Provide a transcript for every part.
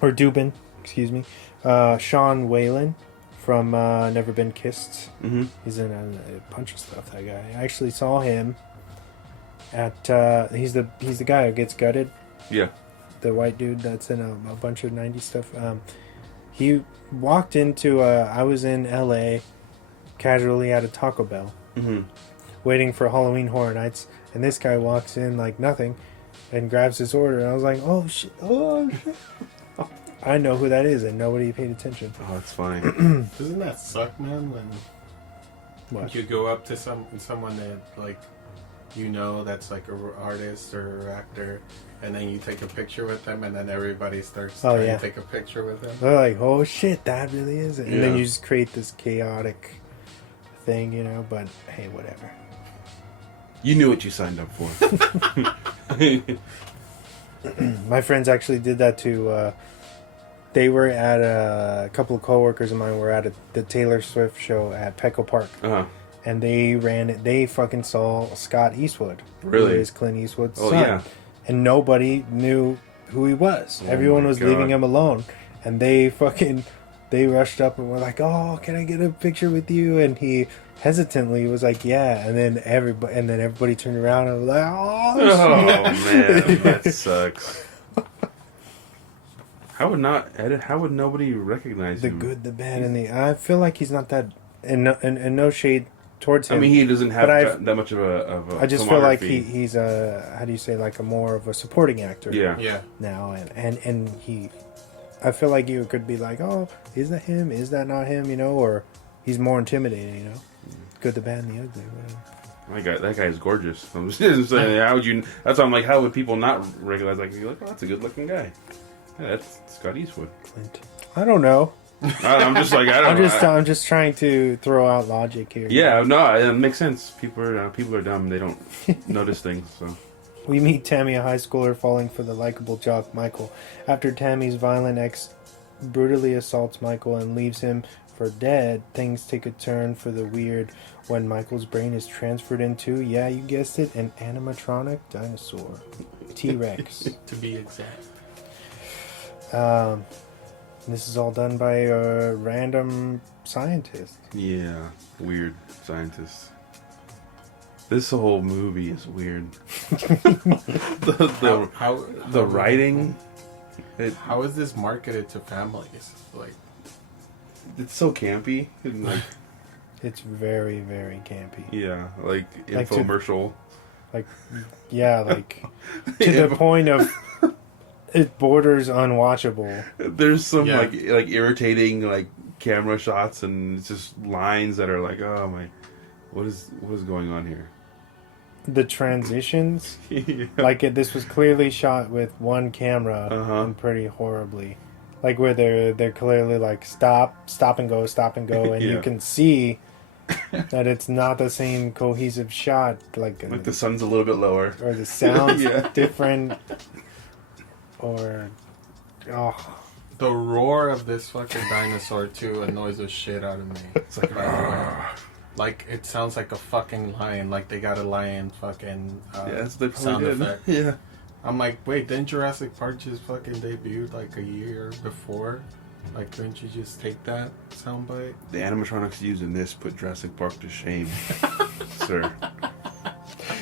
or Dubin, excuse me. Sean Whalen from Never Been Kissed. Mm-hmm. He's in a bunch of stuff. That guy. I actually saw him at. He's the guy who gets gutted. Yeah. The white dude that's in a bunch of 90s stuff. He walked into. I was in LA, casually at a Taco Bell, waiting for Halloween Horror Nights, and this guy walks in like nothing, and grabs his order, and I was like, "Oh shit! Oh shit!" I know who that is, and nobody paid attention. Oh, that's funny. Doesn't that suck, man? When What? you go up to someone that like that's like an artist or actor, and then you take a picture with them, and then everybody starts trying to take a picture with them. They're like, "Oh shit, that really is it!" And then you just create this chaotic thing, But hey, whatever. You knew what you signed up for. My friends actually did that to. They were at a couple of coworkers of mine were at the Taylor Swift show at Petco Park, and they ran it. They fucking saw Scott Eastwood, really, who is Clint Eastwood's son, yeah, and nobody knew who he was. Everyone was leaving him alone, and they rushed up and were like, "Oh, can I get a picture with you?" And he hesitantly was like, "Yeah," and then everybody turned around and was like, "Oh, man, that sucks." How would nobody recognize the him? good, the bad, and the... I feel like he's not that... And no shade towards him. I mean, he doesn't have that much of a I just feel like he's a... How do you say? Like a more of a supporting actor. Yeah. Now. And he... I feel like you could be like, oh, is that him? Is that not him? Or he's more intimidating, Good, the bad, and the ugly. Whatever. That guy is gorgeous. I'm just saying, how would you... That's why I'm like, how would people not recognize... Like, you're like, oh, that's a good-looking guy. Yeah, that's Scott Eastwood. Clint. I don't know. I'm just like, I don't know. I'm just trying to throw out logic here. Yeah, no, it makes sense. People are dumb. They don't notice things. So we meet Tammy, a high schooler, falling for the likable jock Michael. After Tammy's violent ex brutally assaults Michael and leaves him for dead, things take a turn for the weird when Michael's brain is transferred into, yeah, you guessed it, an animatronic dinosaur. T-Rex. To be exact. This is all done by a random scientist. Yeah, weird scientist. This whole movie is weird. the writing. How is this marketed to families? Like, it's so campy. And like, it's very, very campy. Yeah, like infomercial. To the point of. It borders unwatchable. There's some like irritating like camera shots, and it's just lines that are like, oh my, what is going on here? The transitions, this was clearly shot with one camera and pretty horribly, like where they're clearly like stop and go, and you can see that it's not the same cohesive shot. Like the sun's a little bit lower, or the sound's different. Or, the roar of this fucking dinosaur too annoys the shit out of me. It's like it sounds like a fucking lion. Like they got a lion fucking sound effect. Yeah. I'm like, wait, didn't Jurassic Park just fucking debuted like a year before? Like, couldn't you just take that soundbite? The animatronics used in this put Jurassic Park to shame, sir.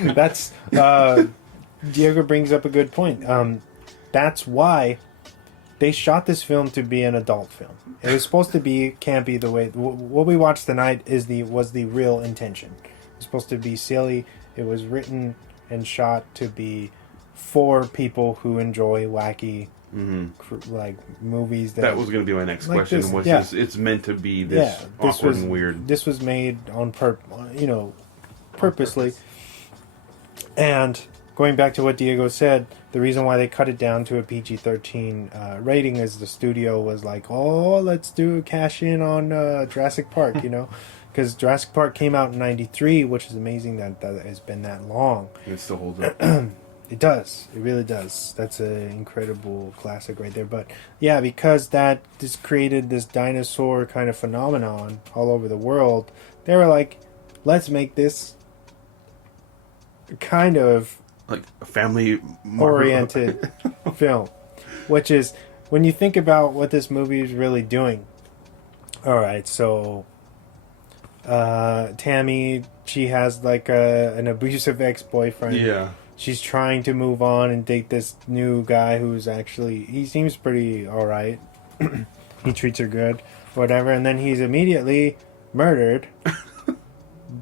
That's Diego brings up a good point. That's why they shot this film to be an adult film. It was supposed to be campy the way... What we watched tonight was the real intention. It was supposed to be silly. It was written and shot to be for people who enjoy wacky movies. That was going to be my next question. It's meant to be this awkward and weird. This was made on purposely. And... Going back to what Diego said, the reason why they cut it down to a PG-13 rating is the studio was like, oh, let's cash in on Jurassic Park, Because Jurassic Park came out in 93, which is amazing that has been that long. It still holds up. It does. It really does. That's an incredible classic right there. But, yeah, because that just created this dinosaur kind of phenomenon all over the world, they were like, let's make this kind of... like a family oriented film, which is when you think about what this movie is really doing. All right, so Tammy, she has like an abusive ex-boyfriend. Yeah. She's trying to move on and date this new guy who's actually, he seems pretty all right. He treats her good, whatever, and then he's immediately murdered.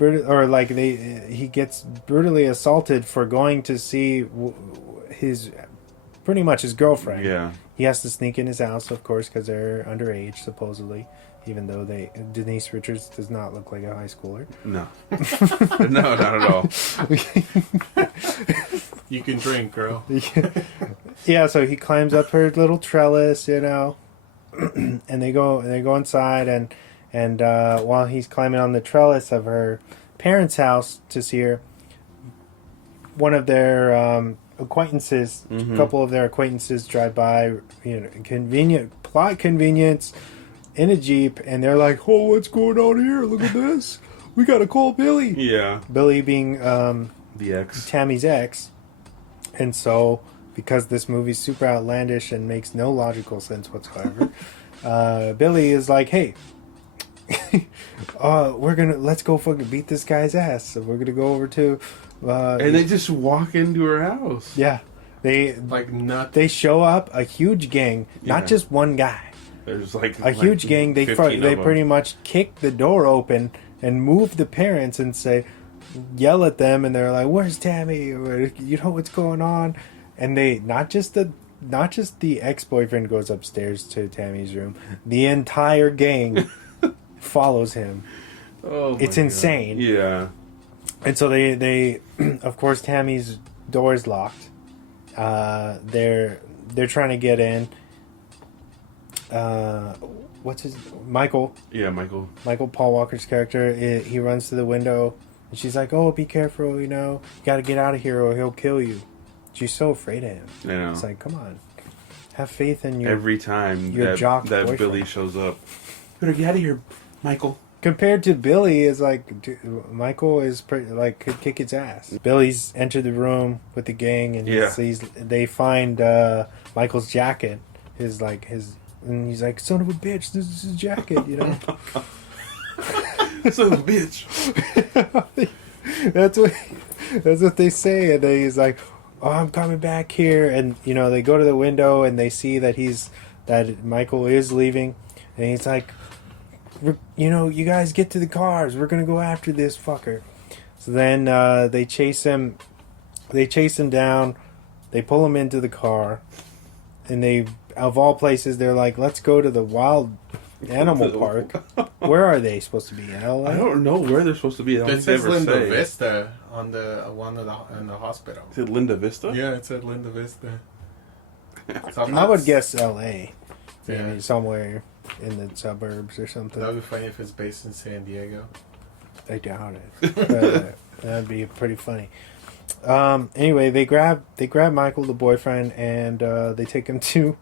Or like he gets brutally assaulted for going to see his pretty much his girlfriend. Yeah. He has to sneak in his house, of course, because they're underage, supposedly. Even though Denise Richards does not look like a high schooler. No. No, not at all. You can drink, girl. Yeah, so he climbs up her little trellis, you know, and they go inside, and while he's climbing on the trellis of her parents' house to see her, one of their acquaintances, a couple of their acquaintances drive by, you know, plot convenience in a Jeep, and they're like, oh, what's going on here? Look at this. We gotta call Billy. Yeah. Billy being the ex. Tammy's ex. And so, because this movie's super outlandish and makes no logical sense whatsoever, Billy is like, hey, let's go fucking beat this guy's ass. So we're gonna go over to and they just walk into her house. Yeah. They show up, a huge gang, not just one guy. There's like a huge gang. They pretty much kick the door open and move the parents and yell at them, and they're like, "Where's Tammy? Or, you know what's going on?" And they not just the ex-boyfriend goes upstairs to Tammy's room. The entire gang follows him. Oh, it's insane. God. Yeah. And so they of course Tammy's door is locked. They're trying to get in. What's his Michael? Yeah, Michael. Michael Paul Walker's character. He runs to the window, and she's like, "Oh, be careful! You know, you got to get out of here, or he'll kill you." She's so afraid of him. I know. It's like, come on, have faith in your every time your that Billy shows up. Better get out of here, Michael. Compared to Billy, is like Michael is pretty, like could kick his ass. Billy's entered the room with the gang, and they find Michael's jacket. And he's like, son of a bitch, this is his jacket, you know? Son of a bitch. That's what they say. And he's like, oh, I'm coming back here. And, you know, they go to the window and they see that Michael is leaving. And he's like, you know, you guys get to the cars. We're going to go after this fucker. So then they chase him. They chase him down. They pull him into the car. And of all places, they're like, let's go to the wild animal park. Where are they supposed to be? In LA? I don't know where they're supposed to be. It says Linda Vista on the one in the hospital. Is it Linda Vista? Yeah, it said Linda Vista. So I would guess LA. Yeah. Somewhere in the suburbs or something. That would be funny if it's based in San Diego. I doubt it. That'd be pretty funny. Anyway, they grab Michael, the boyfriend, and they take him to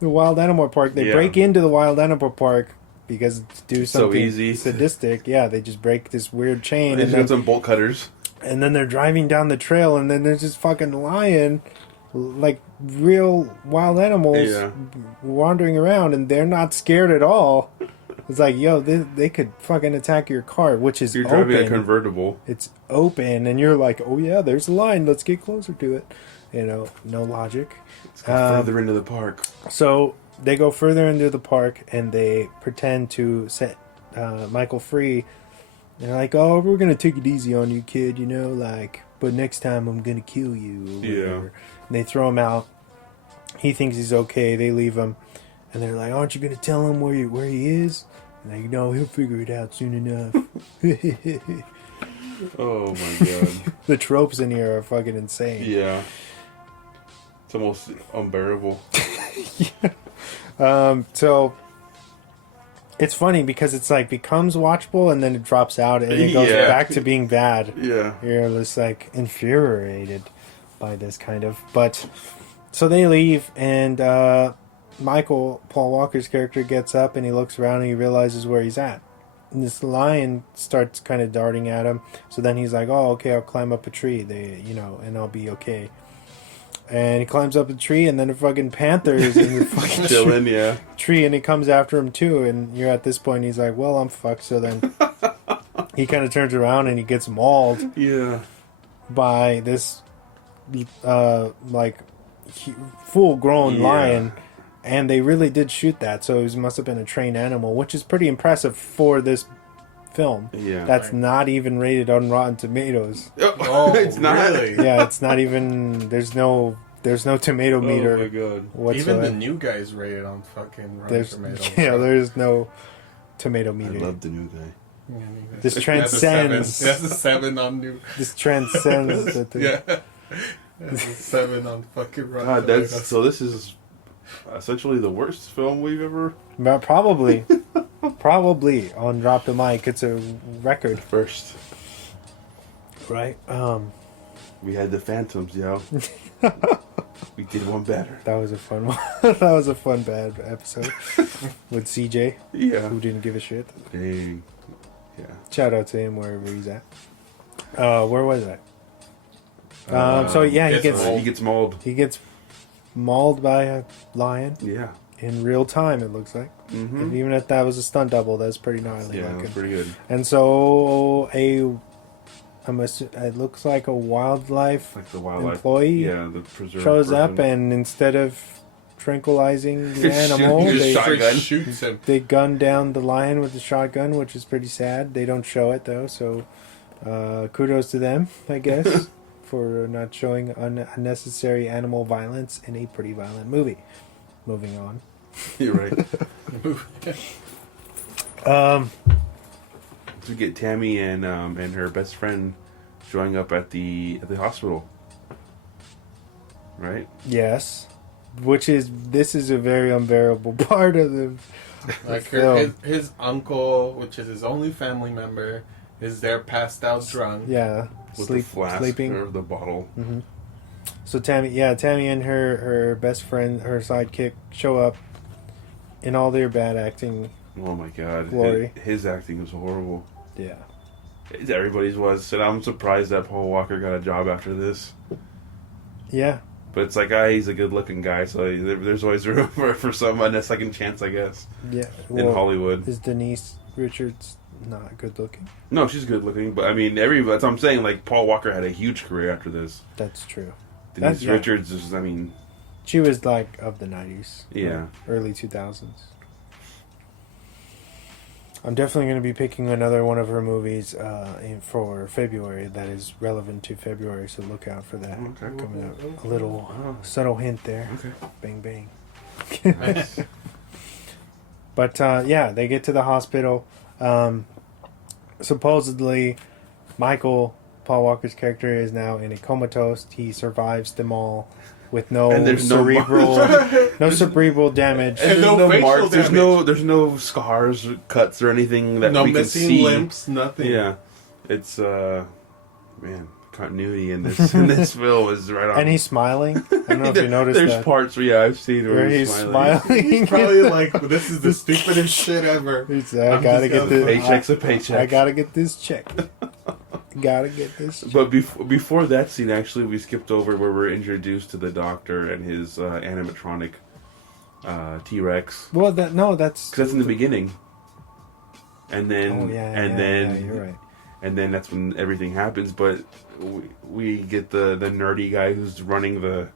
the wild animal park. They break into the wild animal park because do something so easy. Sadistic. Yeah, they just break this weird chain. They just got some bolt cutters. And then they're driving down the trail, and then there's this fucking lion, like real wild animals, wandering around, and they're not scared at all. It's like, yo, they could fucking attack your car, which is open. You're driving a convertible. It's open, and you're like, oh yeah, there's a line. Let's get closer to it. You know, no logic. Let's go further into the park. So they go further into the park, and they pretend to set Michael free. They're like, oh, we're going to take it easy on you, kid, you know, like, but next time I'm going to kill you. Yeah. And they throw him out. He thinks he's okay. They leave him. And they're like, aren't you going to tell him where he is? And like, no, he'll figure it out soon enough. Oh, my God. The tropes in here are fucking insane. Yeah. It's almost unbearable. Yeah. So it's funny because it's like becomes watchable and then it drops out and it goes back to being bad. Yeah. You're just like infuriated by this kind of. But so they leave, and Michael, Paul Walker's character, gets up and he looks around and he realizes where he's at. And this lion starts kind of darting at him. So then he's like, oh, okay, I'll climb up a tree, and I'll be okay. And he climbs up a tree, and then a fucking panther is in the fucking Chilling, yeah. tree, and it comes after him too. And you're at this point, he's like, well, I'm fucked. So then he kind of turns around and he gets mauled Yeah. by this like full grown lion. And they really did shoot that, so it must have been a trained animal, which is pretty impressive for this film. Yeah. That's not even rated on Rotten Tomatoes. Oh, It's not. really? Yeah, it's not even. There's no tomato meter Oh my god. whatsoever. Even the new guy's rated on fucking Rotten there's Tomatoes. yeah, there's no tomato I meter. love the new guy. Yeah, This That's transcends. a 7 on new. This transcends the thing. Yeah. That's a 7 on fucking Rotten God, Tomatoes. so this is essentially the worst film we've ever. But probably on Drop the Mic, it's a record, First. right? We had the Phantoms, yo. We did one better. That was a fun one. That was a fun bad episode with CJ, Yeah. who didn't give a shit. Dang. Yeah. Shout out to him wherever he's at. Where was I? So yeah, He He gets mauled. he gets mauled by a lion Yeah. in real time. It looks like, Mm-hmm. and even if that was a stunt double, that's pretty gnarly Yeah, looking. that's pretty good. And so it looks like a wildlife Like the wildlife employee Yeah, the preserve shows up, person. and instead of tranquilizing the Shoot animal, his they shotgun. Shoots him. they gun down the lion with the shotgun, which is pretty sad. They don't show it though, so kudos to them, I guess, for not showing unnecessary animal violence in a pretty violent movie. Moving on. You're right. To get Tammy and her best friend showing up at the hospital, right? Yes, this is a very unbearable part of the Like film. his uncle, which is his only family member, is there passed out drunk. Yeah, With the flask sleeping. or the bottle. Mm-hmm. So Tammy and her best friend, her sidekick, show up in all their bad acting. Oh my god, Glory. His acting was horrible. Yeah, Everybody's was, and I'm surprised that Paul Walker got a job after this. yeah. But it's like, he's a good-looking guy, so there's always room for someone a second chance, I guess, Yeah, in Hollywood. Is Denise Richards not good looking? No, she's good-looking, but I mean, that's what I'm saying. Like, Paul Walker had a huge career after this. That's true. Denise yeah. Richards is, I mean, She was like of the 90s. Yeah. Early 2000s. I'm definitely going to be picking another one of her movies for February that is relevant to February, so look out for that. Okay. Coming up. A little subtle hint there. Okay. Bang, bang. Nice. But yeah, they get to the hospital. Supposedly, Michael, Paul Walker's character, is now in a comatose. He survives them all with no And there's no cerebral damage. And there's no no facial marks. damage. There's no scars, or cuts, or anything that No we can missing see. limbs, nothing. Yeah, it's man, continuity in this film is right on. And he's smiling. I don't know if you noticed There's that. parts where I've seen Where he's smiling. He's probably like, this is the stupidest shit ever. He's, I gotta get this. Paycheck's a paycheck. I gotta get this check. Gotta get this check. But before that scene, actually, we skipped over where we're introduced to the doctor and his animatronic T-Rex. Well, that's... Because that's in the beginning. And then, Oh, yeah, you're right. And then that's when everything happens. But we get the nerdy guy who's running the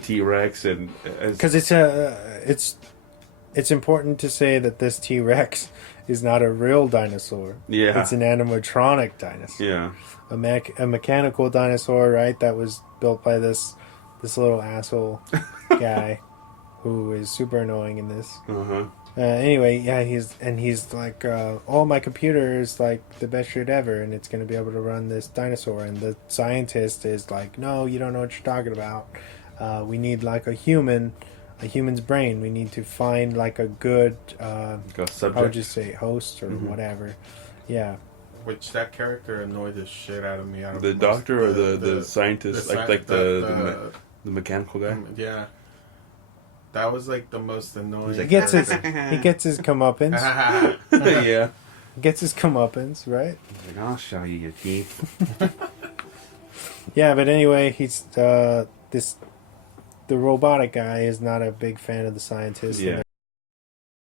T-Rex, and Because it's important to say that this T-Rex is not a real dinosaur. Yeah. It's an animatronic dinosaur. yeah, A mechanical dinosaur, right? That was built by this little asshole guy who is super annoying in this. uh-huh. Anyway, yeah, he's like, oh, my computer is like the best shit ever, and it's gonna be able to run this dinosaur. And the scientist is like, no, you don't know what you're talking about. We need like a human's brain. We need to find like a good, Like a subject. I would just say host or whatever. Yeah. Which that character annoyed the shit out of me. Out of The most- doctor or the scientist, the mechanical guy. Yeah, that was like the most annoying. He gets his comeuppance. Yeah. Gets his comeuppance, right? He's like, I'll show you your teeth. Yeah, but anyway, he's this the robotic guy is not a big fan of the scientists. Yeah.